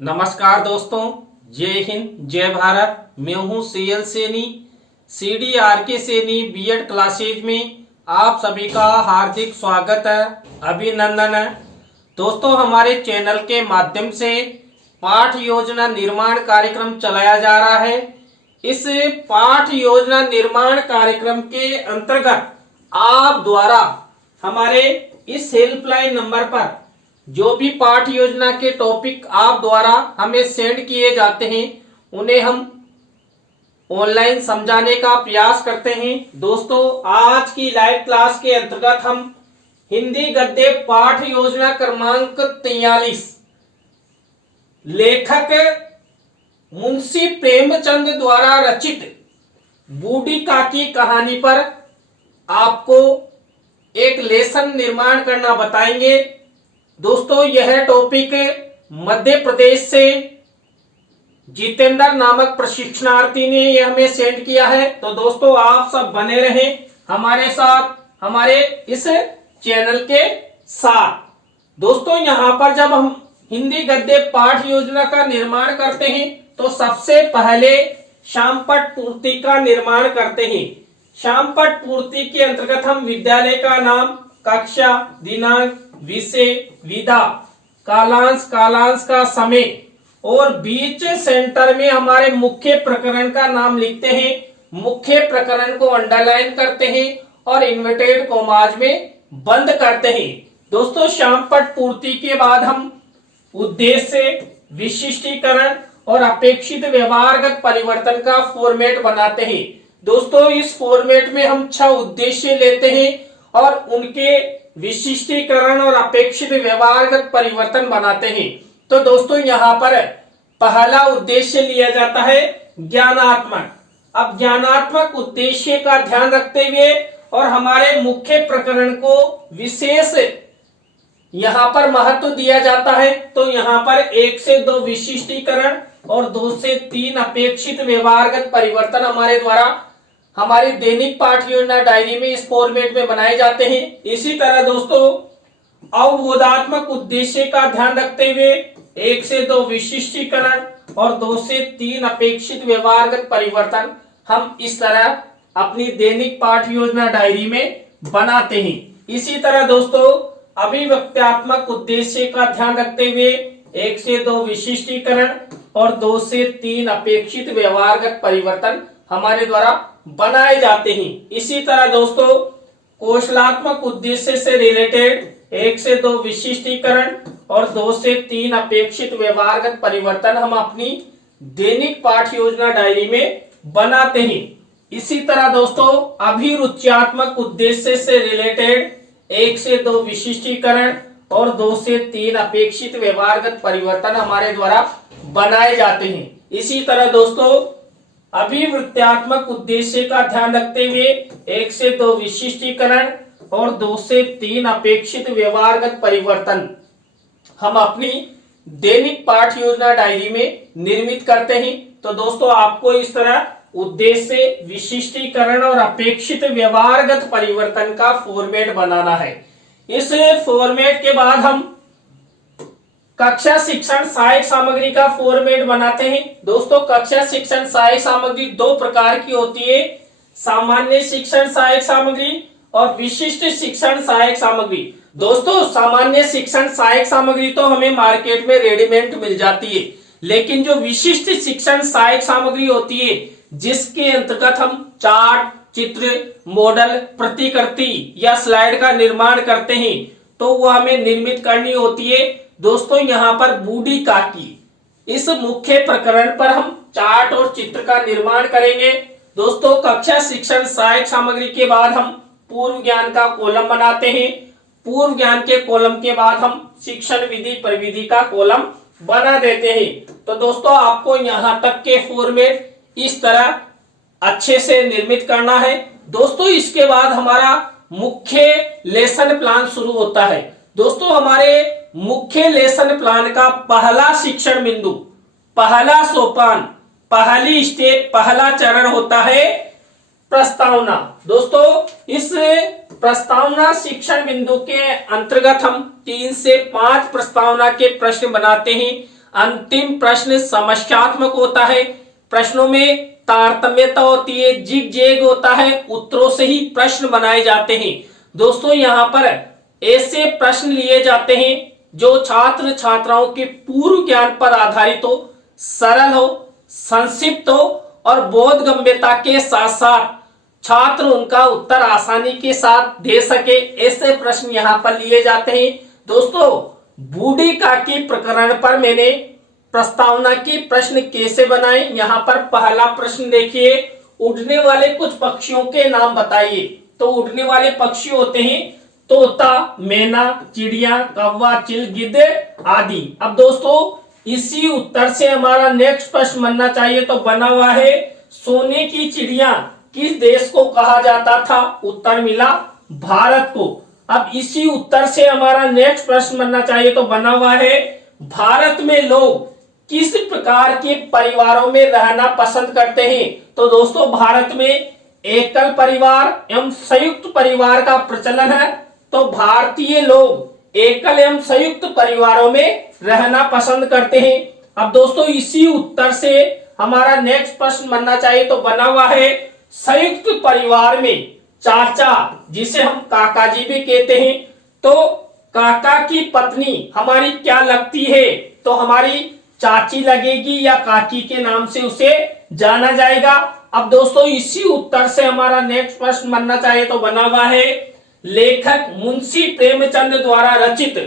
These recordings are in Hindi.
नमस्कार दोस्तों, जय हिंद जय भारत। मैं हूं CL Saini, CDRK Saini B Ed classes में आप सभी का हार्दिक स्वागत है, अभिनंदन है। दोस्तों, हमारे चैनल के माध्यम से पाठ योजना निर्माण कार्यक्रम चलाया जा रहा है। इस पाठ योजना निर्माण कार्यक्रम के अंतर्गत आप द्वारा हमारे इस हेल्पलाइन नंबर पर जो भी पाठ योजना के टॉपिक आप द्वारा हमें सेंड किए जाते हैं उन्हें हम ऑनलाइन समझाने का प्रयास करते हैं। दोस्तों, आज की लाइव क्लास के अंतर्गत हम हिंदी गद्य पाठ योजना क्रमांक 43 लेखक मुंशी प्रेमचंद द्वारा रचित बूढ़ी की कहानी पर आपको एक लेसन निर्माण करना बताएंगे। दोस्तों, यह टॉपिक मध्य प्रदेश से जितेंद्र नामक प्रशिक्षणार्थी ने यह हमें सेंड किया है। तो दोस्तों, आप सब बने रहें हमारे साथ, हमारे इस चैनल के साथ। दोस्तों, यहाँ पर जब हम हिंदी गद्य पाठ योजना का निर्माण करते हैं तो सबसे पहले शामपट पूर्ति का निर्माण करते हैं। शामपट पूर्ति के अंतर्गत हम विद्यालय का नाम, कक्षा, दिनांक, विषय, विधा, कालांश, कालांश का समय और बीच सेंटर में हमारे मुख्य प्रकरण का नाम लिखते हैं। मुख्य प्रकरण को अंडरलाइन करते हैं और इन्वर्टेड कॉमाज में बंद करते हैं। दोस्तों, शामपट पूर्ति के बाद हम उद्देश्य, विशिष्टीकरण और अपेक्षित व्यवहारगत परिवर्तन का फॉर्मेट बनाते हैं। दोस्तों, इस फॉर्मेट में हम 6 उद्देश्य लेते हैं और उनके विशिष्टीकरण और अपेक्षित व्यवहारगत परिवर्तन बनाते हैं। तो दोस्तों, यहाँ पर पहला उद्देश्य लिया जाता है ज्ञानात्मक। अब ज्ञानात्मक उद्देश्य का ध्यान रखते हुए और हमारे मुख्य प्रकरण को विशेष यहाँ पर महत्व दिया जाता है। तो यहाँ पर 1 से 2 विशिष्टीकरण और 2 से 3 अपेक्षित व्यवहारगत परिवर्तन हमारे द्वारा हमारी दैनिक पाठ योजना डायरी में इस फॉर्मेट में बनाए जाते हैं। इसी तरह दोस्तों, अवबोधात्मक उद्देश्य का ध्यान रखते हुए 1 से 2 विशिष्टीकरण और 2 से 3 अपेक्षित व्यवहारगत परिवर्तन हम इस तरह अपनी दैनिक पाठ योजना डायरी में बनाते हैं। इसी तरह दोस्तों, अभिव्यक्त्यात्मक उद्देश्य का ध्यान रखते हुए 1 से 2 विशिष्टीकरण और 2 से 3 अपेक्षित व्यवहारगत परिवर्तन हमारे द्वारा बनाए जाते हैं। इसी तरह दोस्तों, कौशलात्मक उद्देश्य से रिलेटेड 1 से 2 विशिष्टीकरण और 2 से 3 अपेक्षित व्यवहारगत परिवर्तन हम अपनी दैनिक पाठ योजना डायरी में बनाते हैं। इसी तरह दोस्तों, अभिरुच्यात्मक उद्देश्य से रिलेटेड 1 से 2 विशिष्टीकरण और 2 से 3 अपेक्षित व्यवहारगत परिवर्तन हमारे द्वारा बनाए जाते हैं। इसी तरह दोस्तों, अभिवृत्त्यात्मक उद्देश्य का ध्यान रखते हुए 1 से 2 विशिष्टीकरण और 2 से 3 अपेक्षित व्यवहारगत परिवर्तन हम अपनी दैनिक पाठ योजना डायरी में निर्मित करते हैं। तो दोस्तों, आपको इस तरह उद्देश्य, विशिष्टीकरण और अपेक्षित व्यवहारगत परिवर्तन का फॉर्मेट बनाना है। इस फॉर्मेट के बाद हम कक्षा शिक्षण सहायक सामग्री का फॉर्मेट बनाते हैं। दोस्तों, कक्षा शिक्षण सहायक सामग्री 2 प्रकार की होती है, सामान्य शिक्षण सहायक सामग्री और विशिष्ट शिक्षण सहायक सामग्री। दोस्तों, सामान्य शिक्षण सहायक सामग्री तो हमें मार्केट में रेडीमेड मिल जाती है, लेकिन जो विशिष्ट शिक्षण सहायक सामग्री होती है जिसके अंतर्गत हम चार्ट, चित्र, मॉडल, प्रतिकृति या स्लाइड का निर्माण करते हैं, तो वो हमें निर्मित करनी होती है। दोस्तों, यहाँ पर बूढ़ी काकी इस मुख्य प्रकरण पर हम चार्ट और चित्र का निर्माण करेंगे। दोस्तों, कक्षा शिक्षण सहायक सामग्री के बाद हम पूर्व ज्ञान का कॉलम बनाते हैं। पूर्व ज्ञान के कॉलम के बाद हम शिक्षण विधि प्रविधि का कॉलम बना देते हैं। तो दोस्तों, आपको यहाँ तक के फॉर्मेट इस तरह अच्छे से निर्मित करना है। दोस्तों, इसके बाद हमारा मुख्य लेसन प्लान शुरू होता है। दोस्तों, हमारे मुख्य लेसन प्लान का पहला शिक्षण बिंदु, पहला सोपान, पहली स्टेप, पहला चरण होता है प्रस्तावना। दोस्तों, इस प्रस्तावना शिक्षण बिंदु के अंतर्गत हम 3 से 5 प्रस्तावना के प्रश्न बनाते हैं। अंतिम प्रश्न समस्यात्मक होता है, प्रश्नों में तारतम्यता होती है, जिग जैग होता है, उत्तरों से ही प्रश्न बनाए जाते हैं। दोस्तों यहाँ पर ऐसे प्रश्न लिए जाते हैं जो छात्र छात्राओं के पूर्व ज्ञान पर आधारित हो, सरल हो, संक्षिप्त हो और बोधगम्यता के साथ साथ छात्र उनका उत्तर आसानी के साथ दे सके, ऐसे प्रश्न यहाँ पर लिए जाते हैं। दोस्तों बूढ़ी काकी प्रकरण पर मैंने प्रस्तावना की प्रश्न कैसे बनाए, यहाँ पर पहला प्रश्न देखिए, उड़ने वाले कुछ पक्षियों के नाम बताइए। तो उड़ने वाले पक्षी होते हैं तोता, मैना, चिड़िया, कौवा, चिल, गिद्ध आदि। अब दोस्तों इसी उत्तर से हमारा नेक्स्ट प्रश्न बनना चाहिए, तो बना हुआ है सोने की चिड़िया किस देश को कहा जाता था? उत्तर मिला भारत को। अब इसी उत्तर से हमारा नेक्स्ट प्रश्न बनना चाहिए, तो बना हुआ है भारत में लोग किस प्रकार के परिवारों में रहना पसंद करते हैं? तो दोस्तों भारत में एकल परिवार एवं संयुक्त परिवार का प्रचलन है, तो भारतीय लोग एकल एवं संयुक्त परिवारों में रहना पसंद करते हैं। अब दोस्तों इसी उत्तर से हमारा नेक्स्ट प्रश्न बनना चाहिए, तो बना हुआ है संयुक्त परिवार में चाचा, जिसे हम काका जी भी कहते हैं, तो काका की पत्नी हमारी क्या लगती है? तो हमारी चाची लगेगी या काकी के नाम से उसे जाना जाएगा। अब दोस्तों इसी उत्तर से हमारा नेक्स्ट प्रश्न बनना चाहिए, तो बना हुआ है लेखक मुंशी प्रेमचंद द्वारा रचित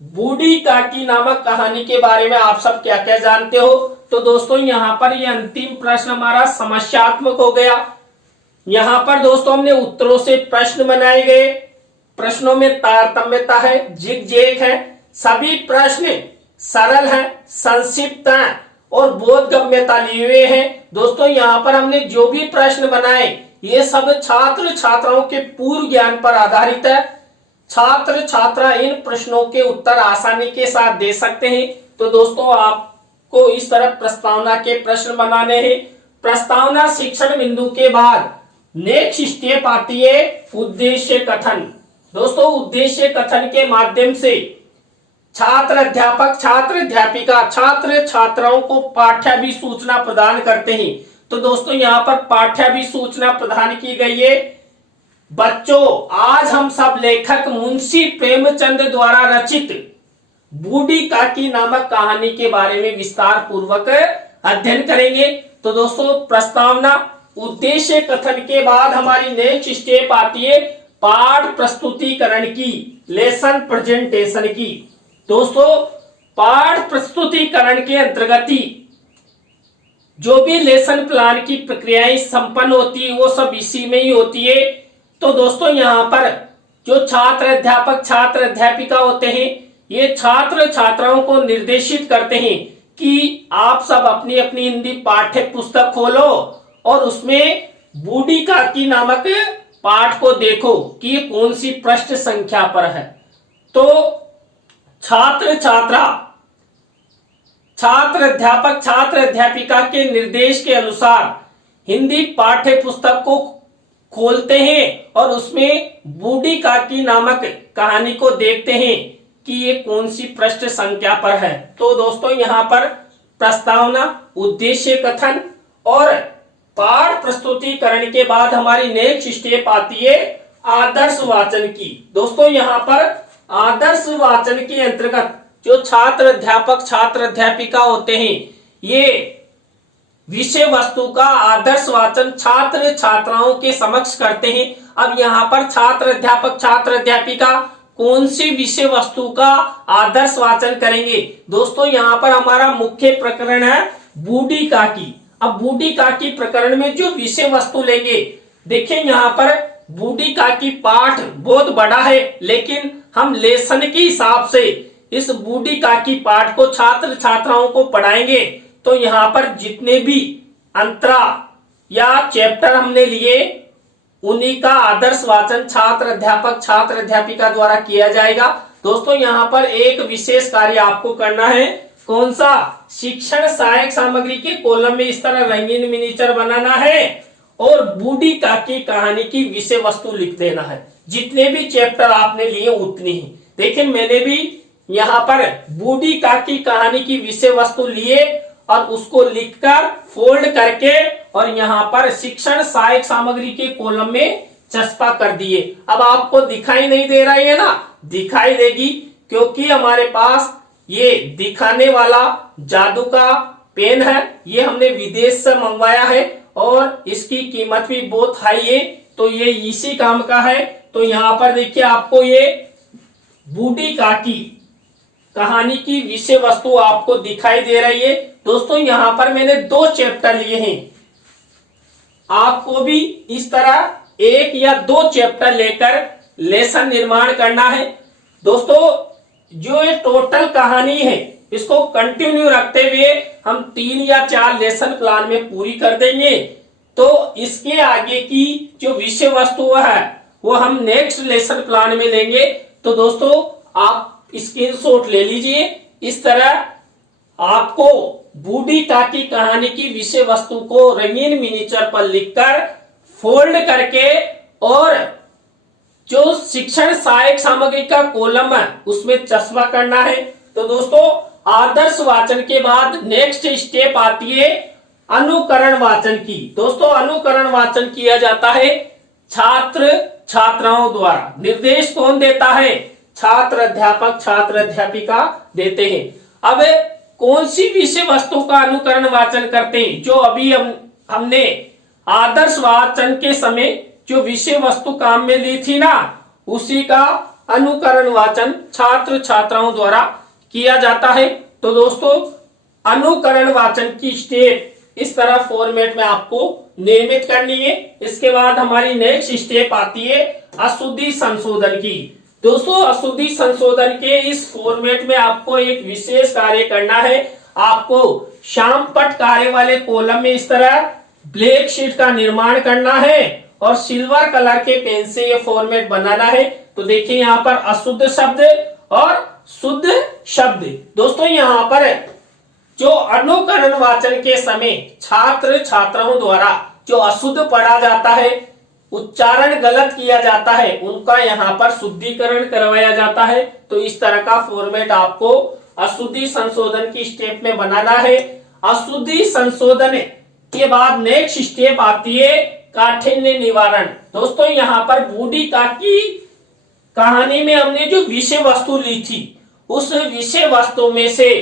बूढ़ी काकी नामक कहानी के बारे में आप सब क्या क्या जानते हो? तो दोस्तों यहाँ पर ये अंतिम प्रश्न हमारा समस्यात्मक हो गया। यहाँ पर दोस्तों हमने उत्तरों से प्रश्न बनाए गए, प्रश्नों में तारतम्यता है, जिग जैग है, सभी प्रश्न सरल है, संक्षिप्त है और बोधगम्यता लिए हुए हैं। दोस्तों यहाँ पर हमने जो भी प्रश्न बनाए ये सब छात्र छात्राओं के पूर्व ज्ञान पर आधारित है। छात्र छात्रा इन प्रश्नों के उत्तर आसानी के साथ दे सकते हैं। तो दोस्तों आपको इस तरह प्रस्तावना के प्रश्न बनाने हैं। प्रस्तावना शिक्षण बिंदु के बाद नेक्स्ट स्टेप आती है उद्देश्य कथन। दोस्तों उद्देश्य कथन के माध्यम से छात्र अध्यापक, छात्र अध्यापिका, छात्र छात्राओं को पाठ्याभिसूचना प्रदान करते हैं। तो दोस्तों यहाँ पर पाठ्याभिसूचना प्रदान की गई है। बच्चों आज हम सब लेखक मुंशी प्रेमचंद द्वारा रचित बूढ़ी काकी नामक कहानी के बारे में विस्तार पूर्वक अध्ययन करेंगे। तो दोस्तों प्रस्तावना उद्देश्य कथन के बाद हमारी नेक्स्ट स्टेप आती है पाठ प्रस्तुतिकरण की, लेसन प्रेजेंटेशन की। दोस्तों पाठ प्रस्तुतिकरण के अंतर्गत ही जो भी लेसन प्लान की प्रक्रियाएं संपन्न होती है वो सब इसी में ही होती है। तो दोस्तों यहाँ पर जो छात्र अध्यापक, छात्र अध्यापिका होते हैं ये छात्र छात्राओं को निर्देशित करते हैं कि आप सब अपनी अपनी हिंदी पाठ्य पुस्तक खोलो और उसमें बूढ़ी काकी नामक पाठ को देखो कि ये कौन सी पृष्ठ संख्या पर है। तो छात्र छात्रा, छात्र अध्यापक, छात्र अध्यापिका के निर्देश के अनुसार हिंदी पाठ्य पुस्तक को खोलते हैं और उसमें बूढ़ी काकी नामक कहानी को देखते हैं कि ये कौन सी पृष्ठ संख्या पर है। तो दोस्तों यहाँ पर प्रस्तावना, उद्देश्य कथन और पाठ प्रस्तुतिकरण के बाद हमारी नेक्स्ट स्टेप आती है आदर्श वाचन की। दोस्तों यहाँ पर आदर्श वाचन के अंतर्गत जो छात्र अध्यापक, छात्र अध्यापिका होते हैं ये विषय वस्तु का आदर्श वाचन छात्र छात्राओं के समक्ष करते हैं। अब यहाँ पर छात्र अध्यापक, छात्र अध्यापिका कौन सी विषय वस्तु का आदर्श वाचन करेंगे? दोस्तों यहाँ पर हमारा मुख्य प्रकरण है बूढ़ी काकी। अब बूढ़ी काकी प्रकरण में जो विषय वस्तु लेंगे, देखिए यहाँ पर बूढ़ी काकी पाठ बहुत बड़ा है लेकिन हम लेसन के हिसाब से इस बूढ़ी काकी पाठ को छात्र छात्राओं को पढ़ाएंगे। तो यहाँ पर जितने भी अंतरा या चैप्टर हमने लिए उन्हीं का आदर्श वाचन छात्र अध्यापक, छात्र अध्यापिका द्वारा किया जाएगा। दोस्तों यहाँ पर एक विशेष कार्य आपको करना है। कौन सा? शिक्षण सहायक सामग्री के कॉलम में इस तरह रंगीन मिनीचर बनाना है और बूढ़ी काकी कहानी की विषय वस्तु लिख देना है। जितने भी चैप्टर आपने लिए उतने ही। देखिए मैंने भी यहाँ पर बूढ़ी काकी कहानी की विषय वस्तु लिए और उसको लिखकर फोल्ड करके और यहाँ पर शिक्षण सहायक सामग्री के कॉलम में चस्पा कर दिए। अब आपको दिखाई नहीं दे रही है ना, दिखाई देगी क्योंकि हमारे पास ये दिखाने वाला जादू का पेन है। ये हमने विदेश से मंगवाया है और इसकी कीमत भी बहुत हाई है, तो ये इसी काम का है। तो यहाँ पर देखिए आपको ये बूढ़ी काकी कहानी की विषय वस्तु आपको दिखाई दे रही है। दोस्तों यहाँ पर मैंने 2 चैप्टर लिए हैं, आपको भी इस तरह 1 या 2 चैप्टर लेकर लेसन निर्माण करना है। दोस्तों जो ये टोटल कहानी है इसको कंटिन्यू रखते हुए हम 3 या 4 लेसन प्लान में पूरी कर देंगे। तो इसके आगे की जो विषय वस्तु है वो हम नेक्स्ट लेसन प्लान में लेंगे। तो दोस्तों आप स्क्रीनशॉट ले लीजिए। इस तरह आपको बूढ़ी काकी कहानी की विषय वस्तु को रंगीन मिनीचर पर लिखकर फोल्ड करके और जो शिक्षण सहायक सामग्री का कॉलम है उसमें चस्पा करना है। तो दोस्तों आदर्श वाचन के बाद नेक्स्ट स्टेप आती है अनुकरण वाचन की। दोस्तों अनुकरण वाचन किया जाता है छात्र छात्राओं द्वारा। निर्देश कौन देता है? छात्र अध्यापक छात्र अध्यापिका देते हैं। अब कौन सी विषय वस्तु का अनुकरण वाचन करते हैं? जो अभी हमने आदर्श वाचन के समय जो विषय वस्तु काम में ली थी ना, उसी का अनुकरण वाचन छात्र छात्राओं द्वारा किया जाता है। तो दोस्तों अनुकरण वाचन की स्टेप इस तरह फॉर्मेट में आपको नियमित करनी है। इसके बाद हमारी नेक्स्ट स्टेप आती है अशुद्धि संशोधन की। दोस्तों अशुद्धि संशोधन के इस फॉर्मेट में आपको एक विशेष कार्य करना है। आपको श्यामपट्ट कार्य वाले कॉलम में इस तरह ब्लैक शीट का निर्माण करना है और सिल्वर कलर के पेन से ये फॉर्मेट बनाना है। तो देखिए यहाँ पर अशुद्ध शब्द और शुद्ध शब्द। दोस्तों यहाँ पर जो अनुकरण वाचन के समय छात्र छात्राओं द्वारा जो अशुद्ध पढ़ा जाता है, उच्चारण गलत किया जाता है, उनका यहाँ पर शुद्धिकरण करवाया जाता है। तो इस तरह का फॉर्मेट आपको अशुद्धि संशोधन की स्टेप में बनाना है। अशुद्धि संशोधन के बाद नेक्स्ट स्टेप आती है काठिन्य निवारण। दोस्तों यहाँ पर बूढ़ी काकी कहानी में हमने जो विषय वस्तु ली थी, उस विषय वस्तु में से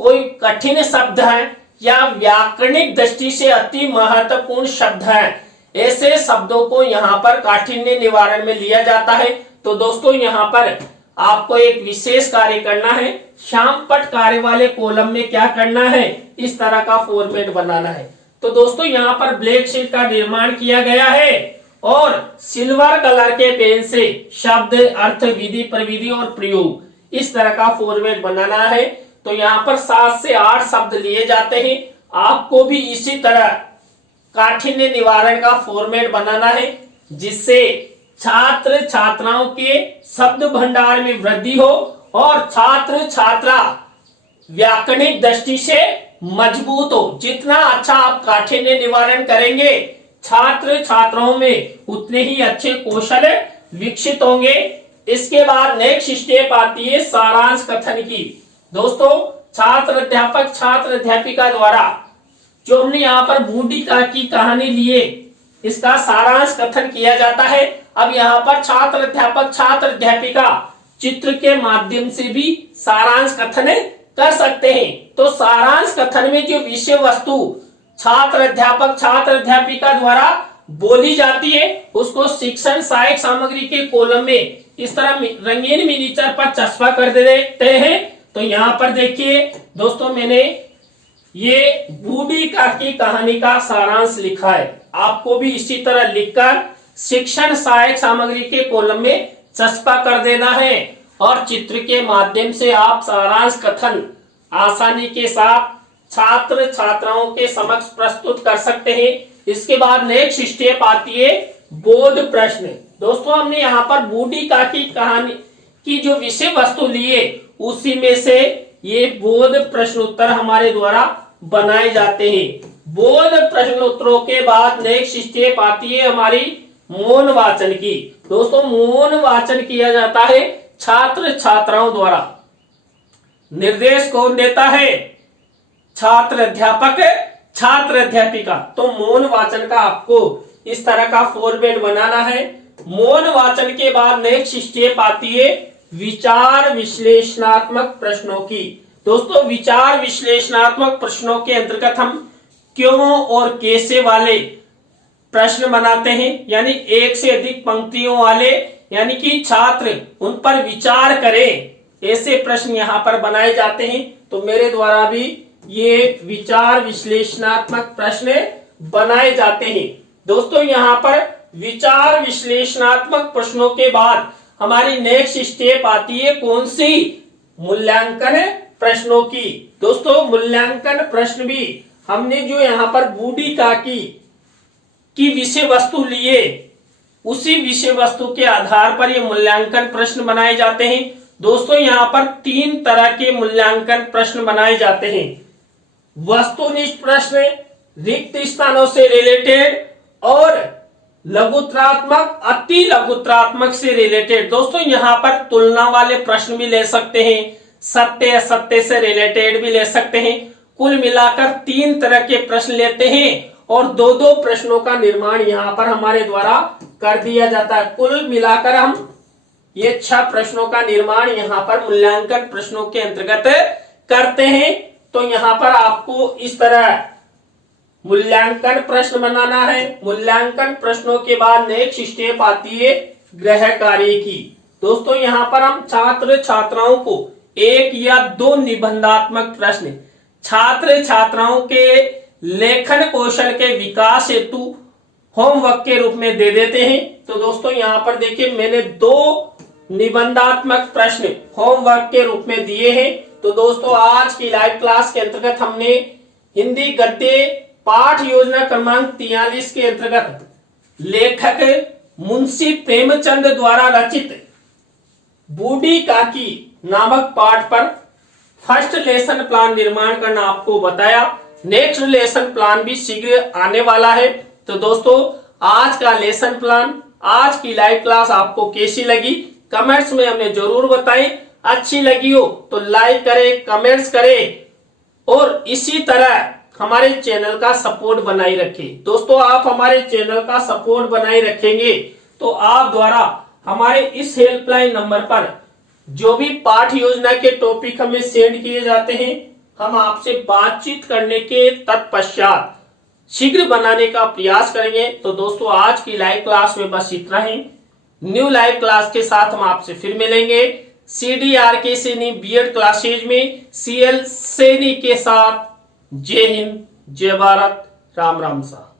कोई कठिन शब्द है या व्याकरणिक दृष्टि से अति महत्वपूर्ण शब्द है, ऐसे शब्दों को यहाँ पर काठिन्य निवारण में लिया जाता है। तो दोस्तों यहाँ पर आपको एक विशेष कार्य करना है। श्यामपट्ट कार्य वाले कॉलम में क्या करना है? इस तरह का फॉर्मेट बनाना है। तो दोस्तों यहाँ पर ब्लैक शीट का निर्माण किया गया है और सिल्वर कलर के पेन से शब्द अर्थ विधि प्रविधि और प्रयोग इस तरह का फॉर्मेट बनाना है। तो यहाँ पर 7 से 8 शब्द लिए जाते हैं। आपको भी इसी तरह काठिन्य निवारण का फॉर्मेट बनाना है जिससे छात्र छात्राओं के शब्द भंडार में वृद्धि हो और छात्र छात्रा व्याकरणिक दृष्टि से मजबूत हो। जितना अच्छा आप काठिन्य निवारण करेंगे, छात्र छात्राओं में उतने ही अच्छे कौशल विकसित होंगे। इसके बाद नेक्स्ट स्टेप आती है सारांश कथन की। दोस्तों छात्र अध्यापक छात्र अध्यापिका द्वारा जो हमने यहाँ पर बूढ़ी काकी कहानी लिए, इसका सारांश कथन किया जाता है। अब यहाँ पर छात्र अध्यापक छात्र अध्यापिका चित्र के माध्यम से भी सारांश कथन कर सकते हैं। तो सारांश कथन में जो विषय वस्तु छात्र अध्यापक छात्र अध्यापिका द्वारा बोली जाती है, उसको शिक्षण सहायक सामग्री के कॉलम में इस तरह रंगीन मिनीचर पर चस्पा कर देते हैं। तो यहाँ पर देखिए दोस्तों मैंने ये बूढ़ी काकी कहानी का सारांश लिखा है। आपको भी इसी तरह लिखकर शिक्षण सहायक सामग्री के कॉलम में चस्पा कर देना है और चित्र के माध्यम से आप सारांश कथन आसानी के साथ छात्र छात्राओं के समक्ष प्रस्तुत कर सकते हैं। इसके बाद नेक्स्ट स्टेप आती है बोध प्रश्न। दोस्तों हमने यहाँ पर बूढ़ी काकी कहानी की जो विषय वस्तु लिए, उसी में से ये बोध प्रश्न उत्तर हमारे द्वारा बनाए जाते हैं। बोध प्रश्नोत्तरों के बाद नेक्स्ट स्टेप आती है हमारी मौन वाचन की। दोस्तों मौन वाचन किया जाता है छात्र छात्राओं द्वारा। निर्देश कौन देता है? छात्र अध्यापक, छात्र अध्यापिका। तो मौन वाचन का आपको इस तरह का फॉर्मेट बनाना है। मौन वाचन के बाद नेक्स्ट स्टेप आती है विचार विश्लेषणात्मक प्रश्नों की। दोस्तों, विचार विश्लेषणात्मक प्रश्नों के अंतर्गत हम क्यों और कैसे वाले प्रश्न बनाते हैं, यानी एक से अधिक पंक्तियों वाले, यानी कि छात्र उन पर विचार करें, ऐसे प्रश्न यहां पर बनाए जाते हैं। तो मेरे द्वारा भी ये विचार विश्लेषणात्मक प्रश्न बनाए जाते हैं। दोस्तों, यहां पर विचार विश्लेषणात्मक प्रश्नों के बाद हमारी नेक्स्ट स्टेप आती है कौन सी? मूल्यांकन प्रश्नों की। दोस्तों, मूल्यांकन प्रश्न भी हमने जो यहां पर बूढ़ी की विषय वस्तु लिए, उसी विषय वस्तु के आधार पर ये मूल्यांकन प्रश्न बनाए जाते हैं। दोस्तों, यहां पर 3 तरह के मूल्यांकन प्रश्न बनाए जाते हैं। वस्तुनिष्ठ प्रश्न, रिक्त स्थानों से रिलेटेड, और लघुत्रात्मक, अति लघुत्रात्मक से रिलेटेड। दोस्तों, यहां पर तुलना वाले प्रश्न भी ले सकते हैं, सत्य असत्य से रिलेटेड भी ले सकते हैं। कुल मिलाकर 3 तरह के प्रश्न लेते हैं और 2-2 प्रश्नों का निर्माण यहां पर हमारे द्वारा कर दिया जाता है। कुल मिलाकर हम ये 6 प्रश्नों का निर्माण यहां पर मूल्यांकन प्रश्नों के अंतर्गत करते हैं। तो यहां पर आपको इस तरह मूल्यांकन प्रश्न बनाना है। मूल्यांकन प्रश्नों के बाद नेक्स्ट स्टेप आती है गृह कार्य की। दोस्तों, यहां पर हम छात्र छात्राओं को 1 या 2 निबंधात्मक प्रश्न छात्र छात्राओं के लेखन कौशल के विकास हेतु होमवर्क के रूप में दे देते हैं। तो दोस्तों, यहां पर देखिए मैंने 2 निबंधात्मक प्रश्न होमवर्क के रूप में दिए हैं। तो दोस्तों, आज की लाइव क्लास के अंतर्गत हमने हिंदी गद्य पाठ योजना क्रमांक 43 के अंतर्गत लेखक मुंशी प्रेमचंद द्वारा रचित बूढ़ी काकी नामक पाठ पर फर्स्ट लेसन प्लान निर्माण करना आपको बताया। नेक्स्ट लेसन प्लान भी शीघ्र आने वाला है। तो दोस्तों, आज का लेसन प्लान, आज की लाइव क्लास आपको कैसी लगी कमेंट्स में हमें जरूर बताएं। अच्छी लगी हो तो लाइक करें, कमेंट्स करें और इसी तरह हमारे चैनल का सपोर्ट बनाए रखें। दोस्तों, आप हमारे चैनल का सपोर्ट बनाए रखेंगे तो आप द्वारा हमारे इस हेल्पलाइन नंबर पर जो भी पाठ योजना के टॉपिक हमें सेंड किए जाते हैं, हम आपसे बातचीत करने के तत्पश्चात शीघ्र बनाने का प्रयास करेंगे। तो दोस्तों, आज की लाइव क्लास में बस इतना ही। न्यू लाइव क्लास के साथ हम आपसे फिर मिलेंगे CDRK सैनी बीएड क्लासेज में CL सैनी के साथ। जय हिंद, जय भारत, राम राम सा।